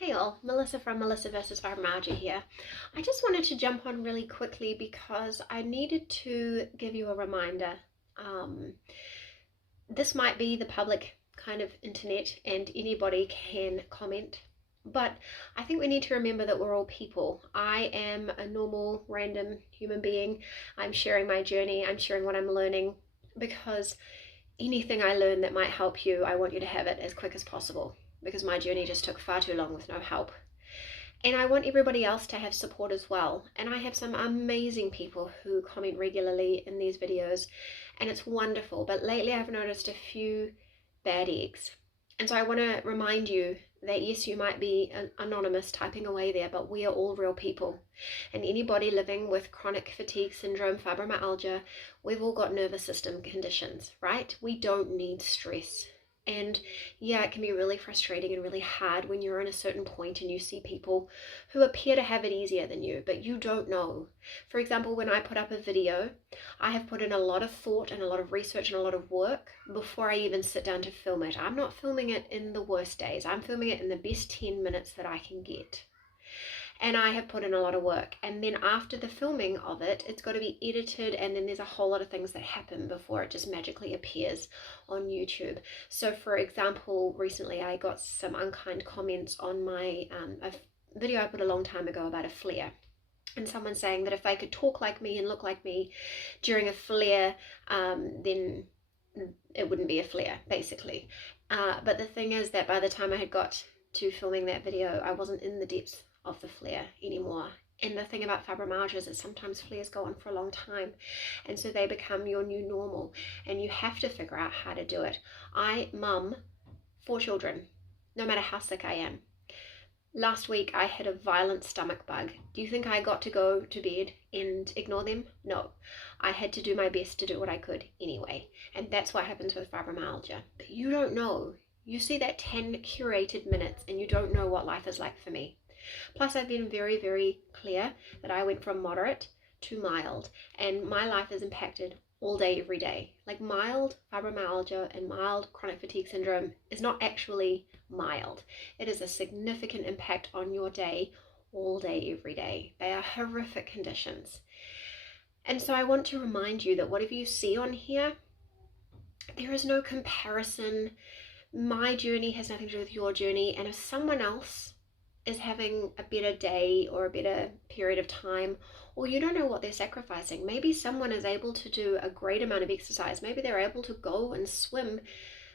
Hey all, Melissa from Melissa vs. Fibromyalgia here. I just wanted to jump on really quickly because I needed to give you a reminder. Um, this might be the public kind of internet and anybody can comment, but I think we need to remember that we're all people. I am a normal, random human being. I'm sharing my journey, I'm sharing what I'm learning because anything I learn that might help you, I want you to have it as quick as possible because my journey just took far too long with no help. And I want everybody else to have support as well. And I have some amazing people who comment regularly in these videos, and it's wonderful. But lately I've noticed a few bad eggs. And so I want to remind you that yes, you might be anonymous typing away there, but we are all real people. And anybody living with chronic fatigue syndrome, fibromyalgia, we've all got nervous system conditions, right? We don't need stress. And yeah, it can be really frustrating and really hard when you're in a certain point and you see people who appear to have it easier than you, but you don't know. For example, when I put up a video, I have put in a lot of thought and a lot of research and a lot of work before I even sit down to film it. I'm not filming it in the worst days. I'm filming it in the best 10 minutes that I can get. And I have put in a lot of work, and then after the filming of it, it's got to be edited, and then there's a whole lot of things that happen before it just magically appears on YouTube. So for example, recently I got some unkind comments on my a video I put a long time ago about a flare, and someone saying that if I could talk like me and look like me during a flare, then it wouldn't be a flare, basically. But the thing is that by the time I had got to filming that video, I wasn't in the depths of the flare anymore. And the thing about fibromyalgia is that sometimes flares go on for a long time, and so they become your new normal, and you have to figure out how to do it. I mum 4 children, no matter how sick I am. Last week I had a violent stomach bug. Do you think I got to go to bed and ignore them? No. I had to do my best to do what I could anyway, and that's what happens with fibromyalgia. But you don't know. You see that 10 curated minutes and you don't know what life is like for me. Plus, I've been very, very clear that I went from moderate to mild, and my life is impacted all day, every day. Like mild fibromyalgia and mild chronic fatigue syndrome is not actually mild. It is a significant impact on your day, all day, every day. They are horrific conditions. And so I want to remind you that whatever you see on here, there is no comparison. My journey has nothing to do with your journey, and if someone else is having a better day or a better period of time, or you don't know what they're sacrificing. Maybe someone is able to do a great amount of exercise. Maybe they're able to go and swim,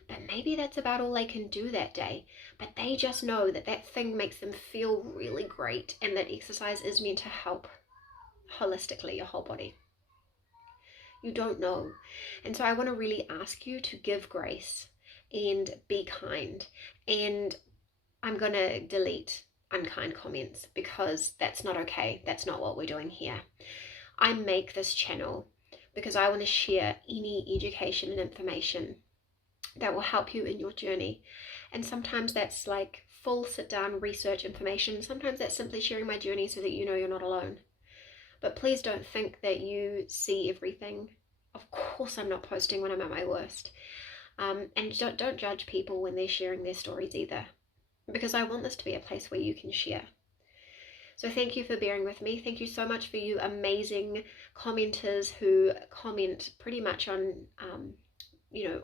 but maybe that's about all they can do that day. But they just know that that thing makes them feel really great, and that exercise is meant to help holistically your whole body. You don't know. And so I want to really ask you to give grace and be kind. And I'm going to delete unkind comments because that's not okay. That's not what we're doing here. I make this channel because I want to share any education and information that will help you in your journey. And sometimes that's like full sit down research information. Sometimes that's simply sharing my journey so that you know you're not alone. But please don't think that you see everything. Of course I'm not posting when I'm at my worst. And don't judge people when they're sharing their stories either, because I want this to be a place where you can share. So thank you for bearing with me. Thank you so much for you amazing commenters who comment pretty much on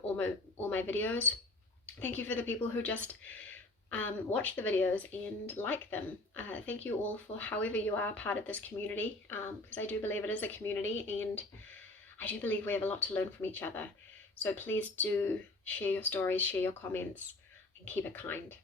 all my videos. Thank you for the people who just watch the videos and like them. Thank you all for however you are part of this community, because I do believe it is a community, and I do believe we have a lot to learn from each other. So please do share your stories, share your comments, and keep it kind.